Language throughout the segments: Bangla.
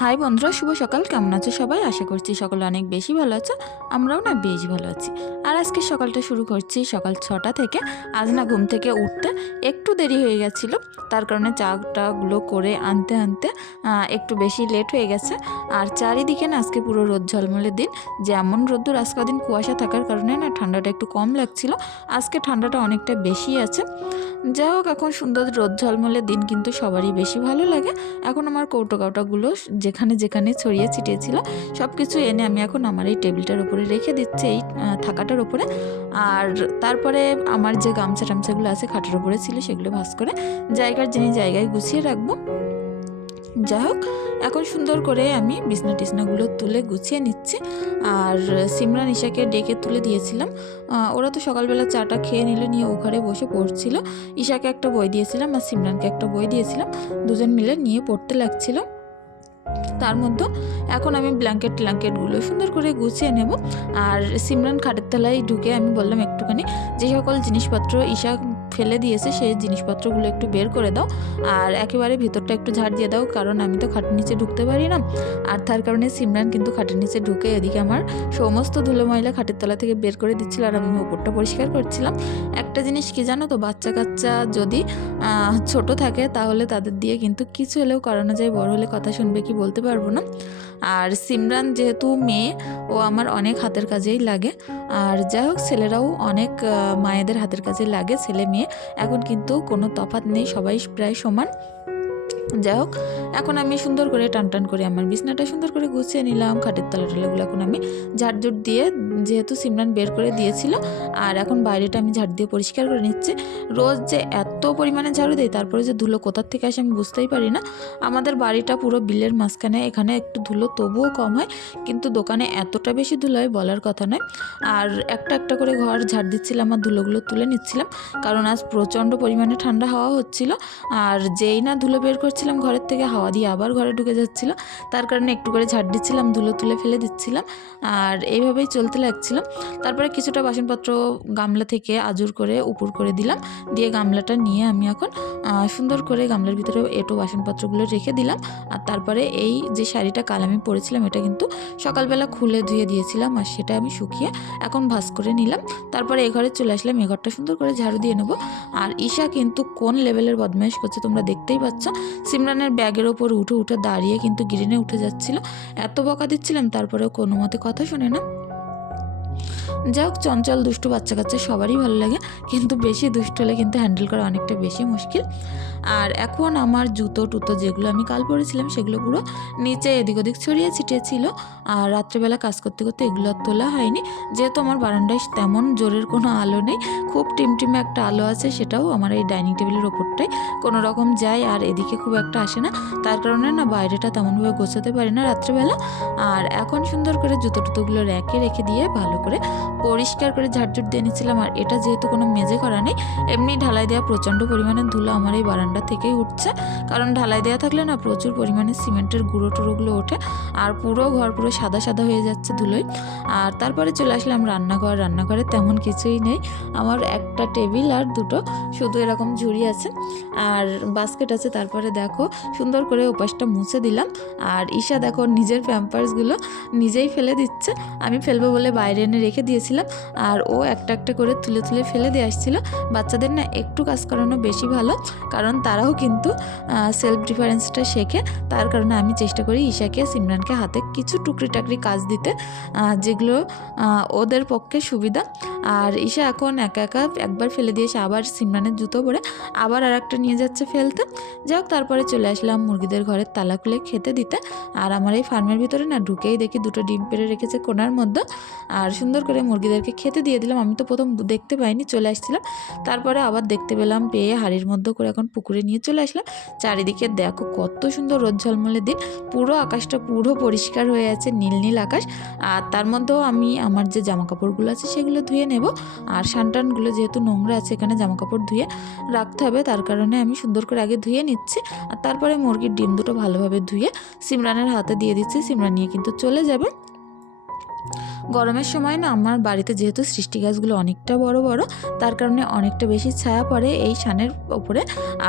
হাই বন্ধুরা, শুভ সকাল। কেমন আছো সবাই? আশা করছি সকলে অনেক বেশি ভালো আছো, আমরাও না বেশ ভালো আছি। আর আজকে সকালটা শুরু করছি সকাল ছটা থেকে। আজ না ঘুম থেকে উঠতে একটু দেরি হয়ে গেছিল। তার কারণে চাটাগুলো করে আনতে আনতে একটু বেশি লেট হয়ে গেছে। আর চারিদিকে না আজকে পুরো রোদ ঝলমলের দিন। যেমন রোদ্দুর আজ দিন কুয়াশা থাকার কারণে না ঠান্ডাটা একটু কম লাগছিল। আজকে ঠান্ডাটা অনেকটা বেশি আছে। যাই হোক, এখন সুন্দর রোদ ঝলমলের দিন, কিন্তু সবারই বেশি ভালো লাগে। এখন আমার কৌটো কাউটাগুলো যেখানে যেখানে ছড়িয়ে ছিটিয়েছিল সব কিছু এনে আমি এখন আমার এই টেবিলটার উপরে রেখে দিচ্ছি, এই থাকাটার উপরে। আর তারপরে আমার যে গামছা টামছাগুলো আছে, খাটের উপরে ছিল, সেগুলো ভাস করে জায়গার যিনি জায়গায় গুছিয়ে রাখব। যাই হোক, এখন সুন্দর করে আমি বিছনা টিসনাগুলো তুলে গুছিয়ে নিচ্ছি। আর সিমরান ঈশাকে ডেকে তুলে দিয়েছিলাম। ওরা তো সকালবেলা চাটা খেয়ে নিল নিয়ে ও ঘরে বসে পড়ছিল। ঈশাকে একটা বই দিয়েছিলাম আর সিমরানকে একটা বই দিয়েছিলাম। দুজন মিলে নিয়ে পড়তে লাগছিল। তার মধ্যে এখন আমি ব্ল্যাঙ্কেট ট্ল্যাঙ্কেটগুলো সুন্দর করে গুছিয়ে নেব। আর সিমরান খাটের তলায় ঢুকে আমি বললাম একটুখানি, যে সকল জিনিসপত্র ঈশা ফেলে দিয়েছে, সেই জিনিসপত্রগুলো একটু বের করে দাও। আর একেবারে ভিতরটা একটু ঝাড় দিয়ে দাও, কারণ আমি তো খাটের নিচে ঢুকতে পারি না। আর তার কারণে সিমরান কিন্তু খাটের নিচে ঢুকে এদিকে আমার সমস্ত ধুলো ময়লা খাটের তলা থেকে বের করে দিচ্ছিল আর আমি ওপরটা পরিষ্কার করছিলাম। একটা জিনিস কি জানো তো, বাচ্চা কাচ্চা যদি ছোট থাকে তাহলে তাদের দিয়ে কিন্তু কিছু হলেও করানো যায়, বড় হলে কথা শুনবে কি বলতে পারব না। আর সিমরান যেহেতু মেয়ে, ও আমার অনেক হাতের কাজেই লাগে। আর যাই হোক, ছেলেরাও অনেক মায়েদের হাতের কাজে লাগে, ছেলে মেয়ে। এখন কিন্তু কোনো তফাৎ নেই সবাই প্রায় সমান। যাই হোক, এখন আমি সুন্দর করে টান টান করে আমার বিছনাটা সুন্দর করে গুছিয়ে নিলাম, খাটের তলা টলাগুলো এখন আমি ঝাড়ঝুট দিয়ে যেহেতু সিমরান বের করে দিয়েছিল, আর এখন বাইরেটা আমি ঝাড় দিয়ে পরিষ্কার করে নিচ্ছি। রোজ যে এত পরিমাণে ঝাড়ু দেয়, তারপরে যে ধুলো কোথার থেকে আসে আমি বুঝতেই পারি না। আমাদের বাড়িটা পুরো বিলের মাঝখানে, এখানে একটু ধুলো তবুও কম হয়, কিন্তু দোকানে এতটা বেশি ধুলো হয় বলার কথা নয়। আর একটা একটা করে ঘর ঝাড় দিচ্ছিলাম আর ধুলোগুলো তুলে নিচ্ছিলাম, কারণ আজ প্রচণ্ড পরিমাণে ঠান্ডা হাওয়া হচ্ছিল, আর যেই না ধুলো বের করছিলাম ঘরের থেকে, হাওয়া দিয়ে আবার ঘরে ঢুকে যাচ্ছিল। তার কারণে একটু করে ঝাড় দিচ্ছিলাম, ধুলো তুলে ফেলে দিচ্ছিলাম আর এইভাবেই চলতে লাগছিল। তারপরে কিছুটা বাসনপত্র গামলা থেকে আজুর করে উপর করে দিলাম, দিয়ে গামলাটা নিয়ে আমি এখন সুন্দর করে গামলার ভিতরে এটো বাসনপত্রগুলো রেখে দিলাম। আর তারপরে এই যে শাড়িটা কাল আমি পরেছিলাম, এটা কিন্তু সকালবেলা খুলে ধুয়ে দিয়েছিলাম আর সেটা আমি শুকিয়ে এখন ভাস করে নিলাম। তারপরে এ ঘরে চলে আসলাম এ ঘরটা সুন্দর করে ঝাড়ু দিয়ে নেব। আর ঈশা কিন্তু কোন লেভেলের বদমাইশ করছে তোমরা দেখতেই পাচ্ছ। সিমরানের ব্যাগের ওপর উঠে উঠে দাঁড়িয়ে কিন্তু গ্রিনে উঠে যাচ্ছিল। এত বকা দিচ্ছিলাম, তারপরেও কোনো মতে কথা শোনে না। যাই হোক চঞ্চল দুষ্টু বাচ্চা কাচ্চা সবারই ভালো লাগে, কিন্তু বেশি দুষ্ট হলে কিন্তু হ্যান্ডেল করা অনেকটা বেশি মুশকিল। আর এখন আমার জুতো টুতো যেগুলো আমি কাল পরেছিলাম, সেগুলো পুরো নিচে এদিক ওদিক ছড়িয়ে ছিটিয়ে ছিল। আর রাত্রেবেলা কাজ করতে করতে এগুলো আর তোলা হয়নি। যেহেতু আমার বারান্দায় তেমন জোরের কোনো আলো নেই, খুব টিমটিমে একটা আলো আছে, সেটাও আমার এই ডাইনিং টেবিলের ওপরটাই কোনো রকম যায় আর এদিকে খুব একটা আসে না। তার কারণে না বাইরেটা তেমনভাবে গোছাতে পারি না রাত্রেবেলা। আর এখন সুন্দর করে জুতো টুতোগুলো র্যাকে রেখে দিয়ে ভালো করে পরিষ্কার করে ঝাড়ঝুট দিয়ে নিচ্ছিলাম আর এটা যেহেতু কোনো মেজে করা নেই, এমনি ঢালাই দেওয়া প্রচণ্ড পরিমাণে ধুলো আমার এই বারান্দা থেকেই উঠছে। কারণ ঢালাই দেওয়া থাকলে না প্রচুর পরিমাণে সিমেন্টের গুঁড়ো টুড়োগুলো ওঠে আর পুরো ঘর পুরো সাদা সাদা হয়ে যাচ্ছে ধুলোয়। আর তারপরে চলে আসলাম রান্নাঘর, রান্নাঘরে তেমন কিছুই নেই। আমার একটা টেবিল আর দুটো, শুধু এরকম ঝুড়ি আছে। আর বাস্কেট আছে, তারপরে দেখো সুন্দর করে ওপাশটা মুছে দিলাম। আর ঈশা দেখো নিজের প্যাম্পার্সগুলো নিজেই ফেলে দিচ্ছে। আমি ফেলব বলে বাইরে এনে রেখে দিয়েছিলাম। আর ও একটা একটা করে তুলে তুলে ফেলে দিয়ে আসছিল। বাচ্চাদের না একটু কাজ করানো বেশি ভালো, কারণ তারাও কিন্তু সেলফ ডিফারেন্সটা শেখে। তার কারণে আমি চেষ্টা করি ঈশাকে, সিমরানকে হাতে কিছু টুকরি টাকরি কাজ দিতে যেগুলো ওদের পক্ষে সুবিধা। আর ঈশা এখন একা একা একবার ফেলে দিয়ে এসে আবার সিমরানের জুতো পরে আবার আর একটা নিয়ে যাচ্ছে ফেলতে। যাই হোক, তারপরে চলে আসলাম মুরগিদের ঘরের তালা খুলে খেতে দিতে। আর আমার এই ফার্মের ভিতরে না ঢুকেই দেখি দুটো ডিম পেড়ে রেখেছে কোনার মধ্যে। আর সুন্দর করে মুরগিদেরকে খেতে দিয়ে দিলাম। আমি তো প্রথম দেখতে পাইনি, চলে আসছিলাম। তারপরে আবার দেখতে পেলাম, পেয়ে হাড়ির মধ্যে করে এখন পুকুরে নিয়ে চলে আসলাম। চারিদিকে দেখো কত সুন্দর রোদ ঝলমলে দিন। পুরো আকাশটা পুরো পরিষ্কার হয়ে আছে, নীল নীল আকাশ। আর তার মধ্যেও আমি আমার যে জামা কাপড়গুলো আছে সেগুলো ধুয়ে নেব। আর সানটানগুলো যেহেতু নোংরা আছে এখানে জামা কাপড় ধুয়ে রাখতে হবে, তার কারণে আমি সুন্দর করে আগে ধুয়ে নিচ্ছি। আর তারপরে মুরগির ডিম দুটো ভালোভাবে ধুয়ে সিমরানের হাতে দিয়ে দিচ্ছি সিমরান নিয়ে কিন্তু চলে যাবে। গরমের সময় না আমার বাড়িতে যেহেতু সৃষ্টি গাছগুলো অনেকটা বড় বড়, তার কারণে অনেকটা বেশি ছায়া পড়ে এই সানের ওপরে।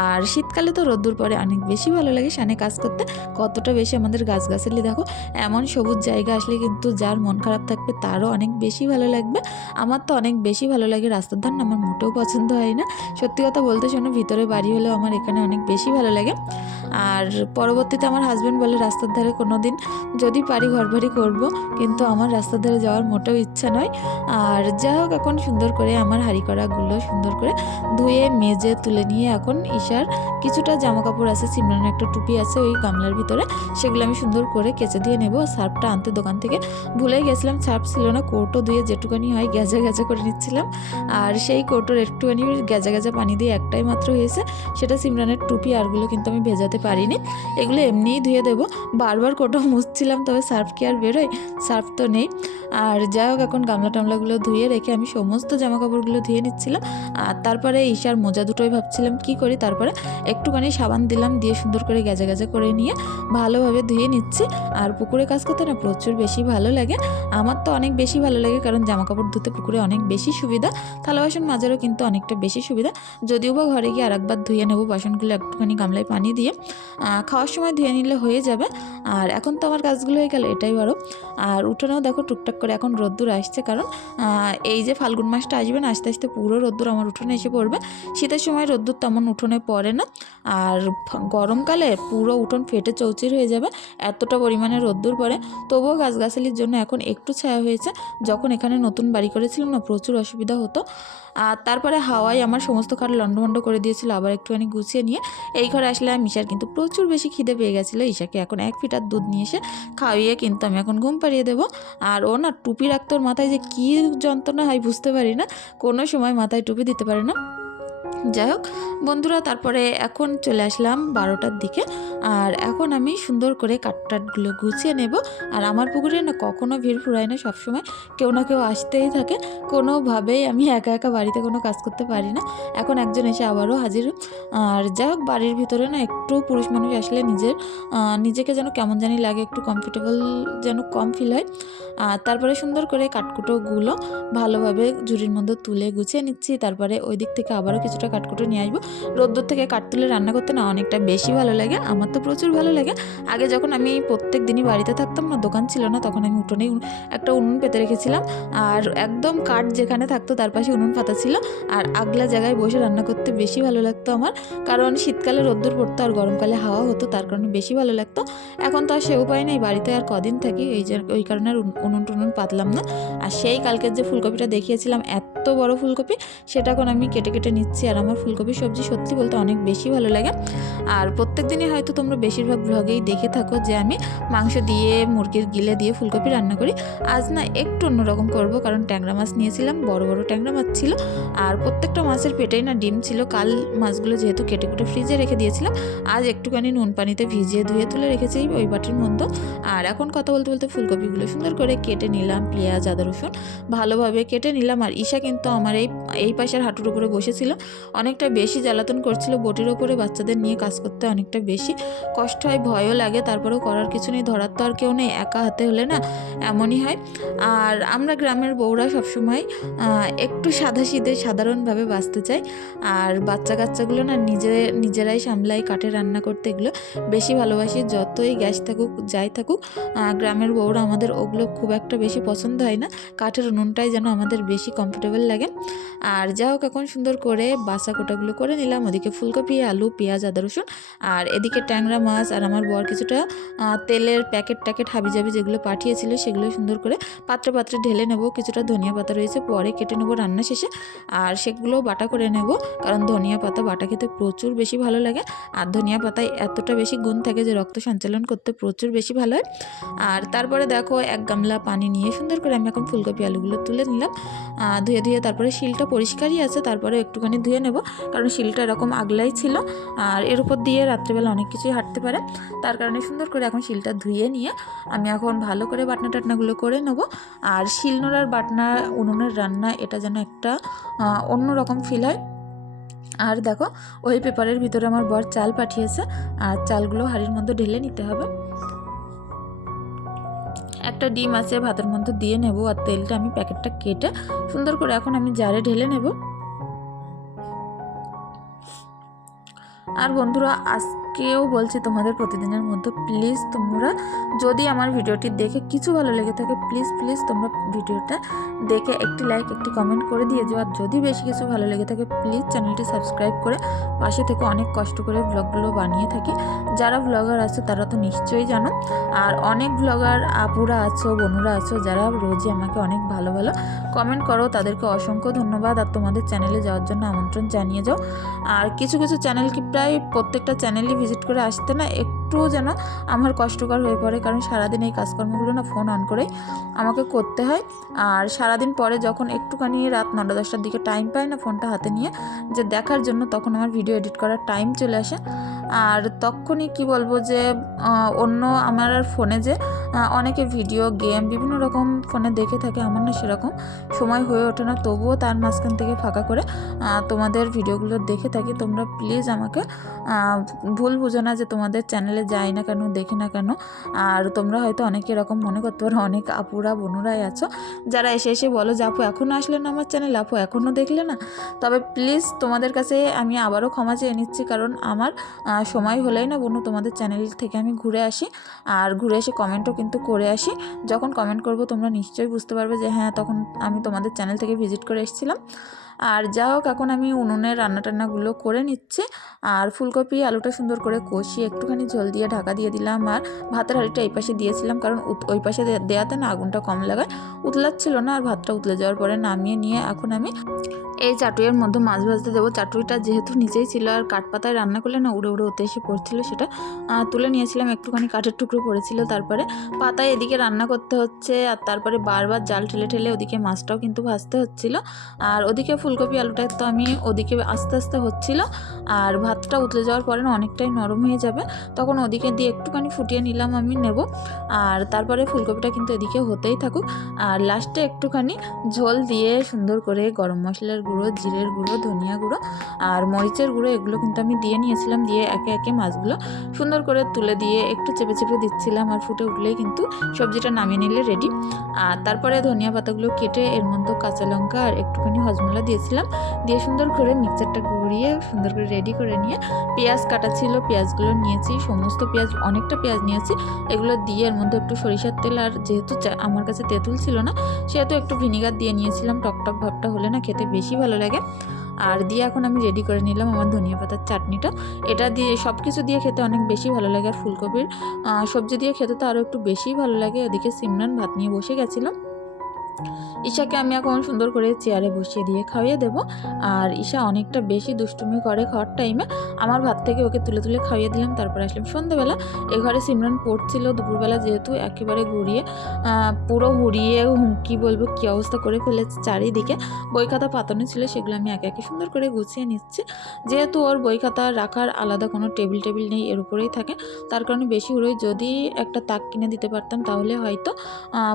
আর শীতকালে তো রোদ্দুর পরে অনেক বেশি ভালো লাগে সানে কাজ করতে। কতটা বেশি আমাদের গাছগাছালি দেখো, এমন সবুজ জায়গা আসলে কিন্তু যার মন খারাপ থাকবে তারও অনেক বেশি ভালো লাগবে। আমার তো অনেক বেশি ভালো লাগে রাস্তার ধান, আমার মোটেও পছন্দ হয় না। সত্যি কথা বলতে শোনো, ভিতরে বাড়ি হলেও আমার এখানে অনেক বেশি ভালো লাগে। আর পরবর্তীতে আমার হাজব্যান্ড বলে, রাস্তার ধারে কোনো দিন যদি পারি ঘর বাড়ি করব, কিন্তু আমার রাস্তার ধারে যাওয়ার মোটেও ইচ্ছা নয়। আর যাই হোক, এখন সুন্দর করে আমার হাঁড়ি কড়াগুলো সুন্দর করে ধুয়ে, মেজে, তুলে নিয়ে এখন ঈশার কিছুটা জামা কাপড় আছে, সিমরানের একটা টুপি আছে ওই গামলার ভিতরে। সেগুলো আমি সুন্দর করে কেচে দিয়ে নেব। সার্ফটা আনতে দোকান থেকে ভুলেই গেছিলাম, সার্ফ ছিল না, কৌটো ধুয়ে যেটুকানি হয় গ্যাজা গ্যাজা করে নিচ্ছিলাম। আর সেই কৌটোর একটুখানি গ্যাজা গ্যাজা পানি দিয়ে একটাই মাত্র হয়েছে, সেটা সিমরানের টুপি আরগুলো কিন্তু আমি ভেজাতে পারিনি। এগুলো এমনিই ধুয়ে দেবো। বারবার কৌটো মুছছিলাম, তবে সার্ফ কি আর বেরোয়? সার্ফ তো নেই। আর যাই হোক, এখন গামলা টামলাগুলো ধুয়ে রেখে আমি সমস্ত জামা কাপড়গুলো ধুয়ে নিচ্ছিলাম। আর তারপরে ঈশার মোজা দুটোই ভাবছিলাম কি করি? তারপরে একটুখানি সাবান দিলাম, দিয়ে সুন্দর করে গেজা গেজা করে নিয়ে ভালোভাবে ধুয়ে নিচ্ছি। আর পুকুরে কাজ করতে না প্রচুর বেশি ভালো লাগে। আমার তো অনেক বেশি ভালো লাগে, কারণ জামা কাপড় ধুতে পুকুরে অনেক বেশি সুবিধা। থালা বাসন মাজারও কিন্তু অনেকটা বেশি সুবিধা। যদিও বা ঘরে গিয়ে আরেকবার ধুয়ে নেব বাসনগুলো, একটুখানি গামলায় পানি দিয়ে। খাওয়ার সময় ধুয়ে নিলে হয়ে যাবে। আর এখন তো আমার কাজগুলো হয়ে গেল, এটাই বড়। আর উঠোনেও দেখো টুকটাক করে এখন রোদ্দুর আসছে, কারণ এই যে ফাল্গুন মাসটা আসবে না, আস্তে আস্তে পুরো রোদ্দুর আমার উঠোনে এসে পড়বে। শীতের সময় রোদ্দুর তেমন উঠোনে পড়ে না। আর গরমকালে পুরো উঠোন ফেটে চৌচির হয়ে যাবে, এতটা পরিমাণে রোদ্দুর পড়ে। তবুও গাছগাছালির জন্য এখন একটু ছায়া হয়েছে। যখন এখানে নতুন বাড়ি করেছিলাম না, প্রচুর অসুবিধা হতো। আর তারপরে হাওয়াই আমার সমস্ত খাট লন্ডভন্ড করে দিয়েছিল, আবার একটুখানি গুছিয়ে নিয়ে এই ঘরে আসলে আমি ঈশার কিন্তু প্রচুর বেশি খিদে পেয়ে গেছিল। ঈশাকে এখন এক ফিটার দুধ নিয়ে এসে খাওয়িয়ে কিন্তু আমি এখন ঘুম পাড়িয়ে দেবো। আর ও না টুপি রাখতো ওর মাথায় যে কী যন্ত্রণা হয় বুঝতে পারি না। কোনো সময় মাথায় টুপি দিতে পারে না। যাই হোক বন্ধুরা, তারপরে এখন চলে আসলাম বারোটার দিকে। আর এখন আমি সুন্দর করে কাঠটাটগুলো গুছিয়ে নেব। আর আমার পুকুরে না কখনো ভিড় ফুরায় না, সবসময় কেউ না কেউ আসতেই থাকে। কোনোভাবেই আমি একা একা বাড়িতে কোনো কাজ করতে পারি না। এখন একজন এসে আবারও হাজির। আর যাই হোক বাড়ির ভিতরে না একটু পুরুষ মানুষ আসলে নিজের নিজেকে যেন কেমন জানি লাগে, একটু কমফর্টেবল যেন কম ফিল হয়। আর তারপরে সুন্দর করে কাঠকুটোগুলো ভালোভাবে ঝুড়ির মধ্যে তুলে গুছিয়ে নিচ্ছি। তারপরে ওই দিক থেকে আবারও কিছুটা কাঠকুটো নিয়ে আসব। রোদ্দুর থেকে কাঠ তুলে রান্না করতে না অনেকটা বেশি ভালো লাগে, আমার তো প্রচুর ভালো লাগে। আগে যখন আমি প্রত্যেক দিনই বাড়িতে থাকতাম না, দোকান ছিল না, তখন আমি উঠোনেই একটা উনুন পেতে রেখেছিলাম। আর একদম কাঠ যেখানে থাকতো তার পাশে উনুন পাতা ছিল। আর আগলা জায়গায় বসে রান্না করতে বেশি ভালো লাগতো আমার। কারণ শীতকালে রোদ্দুর পড়তো আর গরমকালে হাওয়া হতো, তার কারণে বেশি ভালো লাগতো। এখন তো আর সে উপায় নেই, বাড়িতে আর কদিন থাকি, এই যে ওই কারণে আর উনুন টুনুন পাতলাম না। আর সেই কালকের যে ফুলকপিটা দেখিয়েছিলাম, এত বড় ফুলকপি, সেটা এখন আমি কেটে কেটে নিচ্ছি। আর আমার ফুলকপি সবজি সত্যি বলতে অনেক বেশি ভালো লাগে। আর প্রত্যেক দিনই হয়তো তোমরা বেশিরভাগ ব্লগেই দেখে থাকো যে আমি মাংস দিয়ে, মুরগির গিলে দিয়ে ফুলকপি রান্না করি। আজ না একটু অন্যরকম করব কারণ ট্যাংরা মাছ নিয়েছিলাম, বড় বড় ট্যাংরা মাছ ছিল। আর প্রত্যেকটা মাছের পেটেই না ডিম ছিল, কাল মাছগুলো যেহেতু কেটে কুটে ফ্রিজে রেখে দিয়েছিলাম, আজ একটুখানি নুন পানিতে ভিজিয়ে ধুয়ে তুলে রেখেছি ওই বাটির মধ্যে। আর এখন কথা বলতে বলতে ফুলকপিগুলো সুন্দর করে কেটে নিলাম, পেঁয়াজ, আদা, রসুন, ভালোভাবে কেটে নিলাম। আর ঈশা কিন্তু আমার এই এই পাশের হাঁটুর উপরে বসেছিল। অনেকটা বেশি জ্বালাতন করছিল, বোটের ওপরে বাচ্চাদের নিয়ে কাজ করতে অনেকটা বেশি কষ্ট হয়, ভয়ও লাগে, তারপরেও করার কিছু নেই, ধরার তো আর কেউ নেই, একা হাতে হলে না এমনই হয়। আর আমরা গ্রামের বউরা সবসময় একটু সাদা সিধে সাধারণভাবে বাঁচতে চাই। আর বাচ্চা কাচ্চাগুলো না নিজে, নিজেরাই সামলাই, কাঠে রান্না করতে এগুলো বেশি ভালোবাসি, যতই গ্যাস থাকুক, যাই থাকুক গ্রামের বউরা আমাদের ওগুলো খুব একটা বেশি পছন্দ হয় না। কাঠের উনুনটাই যেন আমাদের বেশি কমফোর্টেবল লাগে। আর যা হোক, এখন সুন্দর করে বাসা কোটাগুলো করে নিলাম। ওদিকে ফুলকপি, আলু, পেঁয়াজ, আদা, রসুন আর এদিকে ট্যাংরা মাছ আর আমার বর কিছুটা তেলের প্যাকেট ট্যাকেট হাবিজাবি যেগুলো পাঠিয়েছিল সেগুলো সুন্দর করে পাত্রে পাত্রে ঢেলে নেব। কিছুটা ধনিয়া পাতা রয়েছে, পরে কেটে নেব রান্না শেষে। আর সেগুলো বাটা করে নেব কারণ ধনিয়া পাতা, বাটা খেতে প্রচুর বেশি ভালো লাগে। আর ধনিয়া পাতায় এতটা বেশি গুণ থাকে যে রক্ত সঞ্চালন করতে প্রচুর বেশি ভালো হয়। আর তারপরে দেখো এক গামলা পানি নিয়ে সুন্দর করে আমি এখন ফুলকপি আলুগুলো তুলে নিলাম। ধুয়ে ধুয়ে তারপরে শিলটা পরিষ্কারই আছে তারপরে একটুখানি ধুয়ে নেব, কারণ শিলটা এরকম আগলাই ছিল। আর এর উপর দিয়ে রাত্রেবেলা অনেক কিছুই হাঁটতে পারে। তার কারণে সুন্দর করে এখন শিলটা ধুয়ে নিয়ে আমি এখন ভালো করে বাটনা টাটনাগুলো করে নেব। আর শিলনোড়ার বাটনা, উনুনের রান্না, এটা যেন একটা অন্যরকম ফিল হয়। আর দেখো, ওই পেপারের ভিতরে আমার বর চাল পাঠিয়েছে, আর চালগুলো হাঁড়ির মধ্যে ঢেলে নিতে হবে। একটা ডিম আছে, ভাতের মধ্যে দিয়ে নেব, আর তেলটা আমি প্যাকেটটা কেটে সুন্দর করে এখন আমি জারে ঢেলে নেব। আর বন্ধুরা আজকেও বলছি তোমাদের প্রতিদিনের মধ্যে, প্লিজ তোমরা যদি আমার ভিডিওটি দেখে কিছু ভালো লেগে থাকে, প্লিজ প্লিজ তোমরা ভিডিওটা দেখে একটি লাইক একটি কমেন্ট করে দিয়ে যাও আর যদি বেশি কিছু ভালো লেগে থাকে প্লিজ চ্যানেলটি সাবস্ক্রাইব করে পাশে থেকে অনেক কষ্ট করে ব্লগগুলো বানিয়ে থাকি। যারা ব্লগার আছে, তারা তো নিশ্চয়ই জানো। আর অনেক ব্লগার আপুরা আছো, বনুরা আছো, যারা রোজই আমাকে অনেক ভালো ভালো কমেন্ট করো, তাদেরকে অসংখ্য ধন্যবাদ। আর তোমাদের চ্যানেলে যাওয়ার জন্য আমন্ত্রণ জানিয়ে যাও। আর কিছু কিছু চ্যানেল কি, প্রায় প্রত্যেকটা চ্যানেলই ভিজিট করে আসতে না একটু যেন আমার কষ্টকর হয়ে পড়ে। কারণ সারাদিন এই কাজকর্মগুলো না ফোন অন করেই আমাকে করতে হয়। আর সারাদিন পরে যখন একটুখানি রাত নটা দশটার দিকে টাইম পাই না ফোনটা হাতে নিয়ে, যে দেখার জন্য তখন আমার ভিডিও এডিট করার টাইম চলে আসে। আর তখনই কি বলব যে অন্য আমার ফোনে যে অনেকে ভিডিও গেম বিভিন্ন রকম ফোনে দেখে থাকে, আমার না সেরকম সময় হয়ে ওঠে না। তবুও তার মাঝখান থেকে ফাঁকা করে তোমাদের ভিডিওগুলো দেখে থাকি। তোমরা প্লিজ আমাকে ভুল বুঝো না যে তোমাদের চ্যানেলে যাই না কেন, দেখি না কেন। আর তোমরা হয়তো অনেকে এরকম মনে করতে পারো, অনেক আপুরা, বনুরাই আছো। যারা এসে এসে বলো যে, আপু এখনও আসলে না আমার চ্যানেল আপু এখনও দেখলে না? তবে প্লিজ তোমাদের কাছে আমি আবারও ক্ষমা চেয়ে নিচ্ছি, কারণ আমার সময় হলেই না বনু, তোমাদের চ্যানেল থেকে আমি ঘুরে আসি। আর ঘুরে এসে কমেন্টও কিন্তু করে আসি। যখন কমেন্ট করব, তোমরা নিশ্চয়ই বুঝতে পারবে যে হ্যাঁ তখন আমি তোমাদের চ্যানেল থেকে ভিজিট করে এসেছিলাম। আর যা হোক, এখন আমি উনুনে রান্না টান্নাগুলো করে নিচ্ছি। আর ফুলকপি, আলুটা সুন্দর করে কষিয়ে একটুখানি ঝোল দিয়ে ঢাকা দিয়ে দিলাম। আর ভাতের হাঁড়িটা এই পাশে দিয়েছিলাম, কারণ ওই পাশে দে- দেয়াতে না আগুনটা কম লাগায়। উতলাচ্ছিল না, আর ভাতটা উতলে যাওয়ার পরে নামিয়ে নিয়ে এখন আমি এই চাটুইয়ের মধ্যে মাছ ভাজতে দেবো। চাটুইটা যেহেতু নিচেই ছিল আর কাঠ পাতায় রান্না করলে না উড়ে উড়ে ওতে এসে পড়ছিল সেটা তুলে নিয়েছিলাম। একটুখানি কাঠের টুকরো পড়েছিল তারপরে পাতায় এদিকে রান্না করতে হচ্ছে আর তারপরে বারবার জাল ঠেলে ঠেলে ওদিকে মাছটাও কিন্তু ভাজতে হচ্ছিল। আর ওদিকে ফুলকপি আলুটা তো আমি ওদিকে আস্তে আস্তে হচ্ছিল। আর ভাতটা উতলে যাওয়ার পরে না অনেকটাই নরম হয়ে যাবে। তখন ওদিকে দিয়ে একটুখানি ফুটিয়ে নিলাম আমি নেব। আর তারপরে ফুলকপিটা কিন্তু এদিকে হতেই থাকুক। আর লাস্টে একটুখানি ঝোল দিয়ে সুন্দর করে গরম মশলার গুঁড়ো, জিরের গুঁড়ো, ধনিয়া গুঁড়ো আর মরিচের গুঁড়ো, এগুলো কিন্তু আমি দিয়ে নিয়েছিলাম, দিয়ে একে একে মাছগুলো সুন্দর করে তুলে দিয়ে একটু চেপে চেপে দিচ্ছিলাম আর ফুটে উঠলেই কিন্তু সবজিটা নামিয়ে নিলে রেডি আর তারপরে ধনিয়া পাতাগুলো কেটে এর মধ্যে কাঁচা লঙ্কা আর একটুখানি হজমলা দিয়েছিলাম, দিয়ে সুন্দর করে মিক্সারটা গুঁড়িয়ে সুন্দর করে রেডি করে নিয়ে পেঁয়াজ কাটা ছিল, পেঁয়াজগুলো নিয়েছি, সমস্ত পেঁয়াজ, অনেকটা পেঁয়াজ নিয়েছি, এগুলো দিয়ে এর মধ্যে একটু সরিষার তেল আর যেহেতু আমার কাছে তেঁতুল ছিল না, সেহেতু একটু ভিনিগার দিয়ে নিয়েছিলাম, টকটক ভাবটা হলে না খেতে বেশি ভালো লাগে। আর দিয়ে এখন আমি রেডি করে নিলাম আমার ধনিয়া পাতার চাটনিটা। এটা দিয়ে সব কিছু দিয়ে খেতে অনেক বেশি ভালো লাগে আর ফুলকপির সবজি দিয়ে খেতে তো আরও একটু বেশি ভালো লাগে। ওদিকে সিমরান ভাত নিয়ে বসে গেছিল। ঈশাকে আমি এখন সুন্দর করে চেয়ারে বসিয়ে দিয়ে খাইয়ে দেবো। আর ঈশা অনেকটা বেশি দুষ্টুমি করে খাওয়ার টাইমে আমার ভাত থেকে ওকে তুলে তুলে খাইয়ে দিলাম, তারপরে আসলাম সন্ধ্যেবেলা এ ঘরে সিমরান পড়ছিল, দুপুরবেলা যেহেতু একেবারে ঘুরিয়ে পুরো ঘুরিয়ে কী বলব কী অবস্থা করে ফেলেছে চারিদিকে। বই খাতা পাতানো ছিল, সেগুলো আমি একে একে সুন্দর করে গুছিয়ে নিচ্ছি। যেহেতু ওর বই খাতা রাখার আলাদা কোনো টেবিল টেবিল নেই, এর উপরেই থাকে। তার কারণে বেশি উড়োই যদি একটা তাক কিনে দিতে পারতাম, তাহলে হয়তো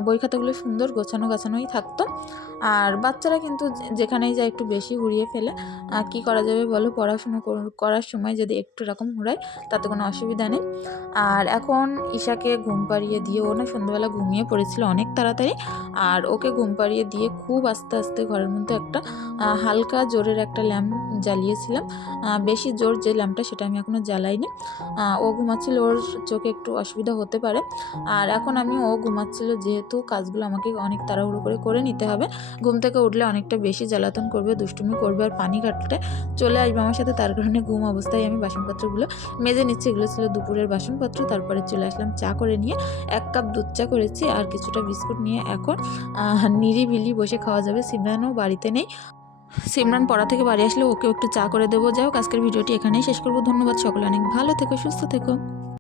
বই খাতাগুলো সুন্দর গোছানো গাছানোই থাকতো। আর বাচ্চারা কিন্তু যেখানেই যায় একটু বেশি উড়িয়ে ফেলে। কি করা যাবে বলো? পড়াশুনো কর- করার সময় যদি একটু রকম উড়ায় তাতে কোনো অসুবিধা নেই। আর এখন ঈশাকে ঘুম পাড়িয়ে দিয়ে, ও না সন্ধ্যাবেলা ঘুমিয়ে পড়েছিল অনেক তাড়াতাড়ি। আর ওকে ঘুম পাড়িয়ে দিয়ে খুব আস্তে আস্তে ঘরের মধ্যে একটা হালকা জোরের একটা ল্যাম্প জ্বালিয়েছিলাম। বেশি জোর যে ল্যাম্পটা, সেটা আমি এখনও জ্বালাইনি। ও ঘুমাচ্ছিল, ওর চোখে একটু অসুবিধা হতে পারে। আর এখন আমি, ও ঘুমাচ্ছিল, যেহেতু কাজগুলো আমাকে অনেক তাড়াহুড়ো করে করে নিতে হবে। ঘুম থেকে উঠলে অনেকটা বেশি জ্বালাতন করবে, দুষ্টুমি করবে আর পানি ঘাটলে চলে আসবে আমার সাথে। তার কারণে ঘুম অবস্থায় আমি বাসনপত্রগুলো মেজে নিচ্ছি। এগুলো ছিল দুপুরের বাসনপত্র। তারপরে চলে আসলাম চা করে নিয়ে। এক কাপ দুধ চা করেছি আর কিছুটা বিস্কুট নিয়ে এখন নিরিবিলি বসে খাওয়া যাবে। সিমরানও বাড়িতে নেই। সিমরান পড়া থেকে বাড়ি আসলে ওকে একটু চা করে দেবো। হোক, আজকের ভিডিওটি এখানেই শেষ করব। ধন্যবাদ সকলে। অনেক ভালো থেকো, সুস্থ থেকো।